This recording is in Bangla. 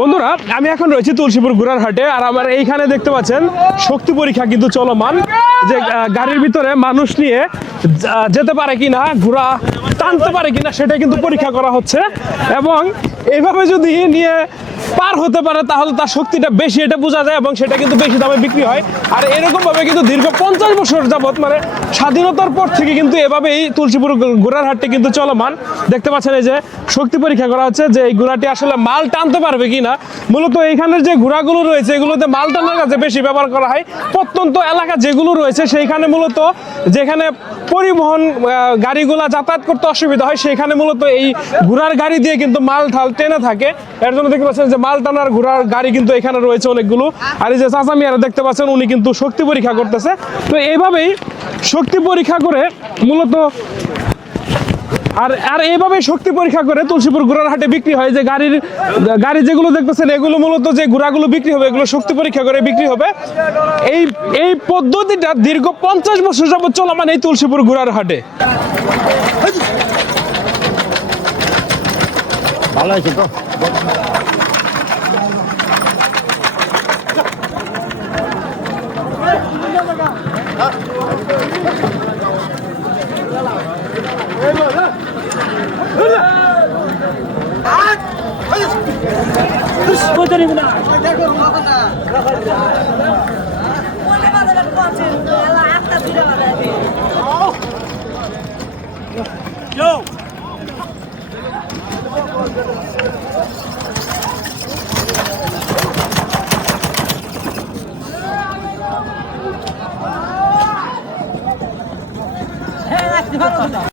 বন্ধুরা আমি এখন রয়েছি তুলসীপুর ঘোড়ার হাটে, আর আমার এইখানে দেখতে পাচ্ছেন শক্তি পরীক্ষা কিন্তু চলমান, যে গাড়ির ভিতরে মানুষ নিয়ে যেতে পারে কিনা, ঘোড়া টানতে পারে কিনা সেটা কিন্তু পরীক্ষা করা হচ্ছে। এবং এইভাবে যদি নিয়ে পার হতে পারে তাহলে তার শক্তিটা বেশি, এটা বোঝা যায় এবং সেটা কিন্তু বেশি দামে বিক্রি হয়। আর এরকম ভাবে কিন্তু দীর্ঘ 50 বছর যাবত, মানে স্বাধীনতার পর থেকে কিন্তু এভাবেই তুলসীপুর ঘোড়ার হাটটি কিন্তু চলমান। দেখতে পাচ্ছেন এই যে শক্তি পরীক্ষা করা হচ্ছে যে এই ঘোড়াটি আসলে মাল টানতে পারবে কিনা। মূলত এইখানের যে ঘোড়াগুলো রয়েছে এগুলোতে মাল টানার কাজে বেশি ব্যবহার করা হয়। প্রত্যন্ত এলাকা যেগুলো রয়েছে সেইখানে মূলত যেখানে পরিবহন গাড়িগুলা যাতায়াত করতে অসুবিধা হয় সেখানে মূলত এই ঘোড়ার গাড়ি দিয়ে কিন্তু মাল ঢাল টেনে থাকে। এর জন্য দেখতে পাচ্ছেন যে মাল টানার ঘোড়ার গাড়ি কিন্তু এখানে রয়েছে অনেকগুলো। আর এই যে চাচা মিয়ারা দেখতে পাচ্ছেন উনি কিন্তু শক্তি পরীক্ষা করতেছে। তো এইভাবেই শক্তি পরীক্ষা করে মূলত আর এইভাবে শক্তি পরীক্ষা করে তুলসীপুর ঘোড়ার হাটে বিক্রি হয়। যে গাড়ি যেগুলো দেখতেছেন এগুলো মূলত যে ঘোড়াগুলো বিক্রি হবে এগুলো শক্তি পরীক্ষা করে বিক্রি হবে। এই পদ্ধতিটা দীর্ঘ 50 বছর যাবত চলমান এই তুলসীপুর ঘোড়ার হাটে। ভালো আছে তো। Hey, let's go.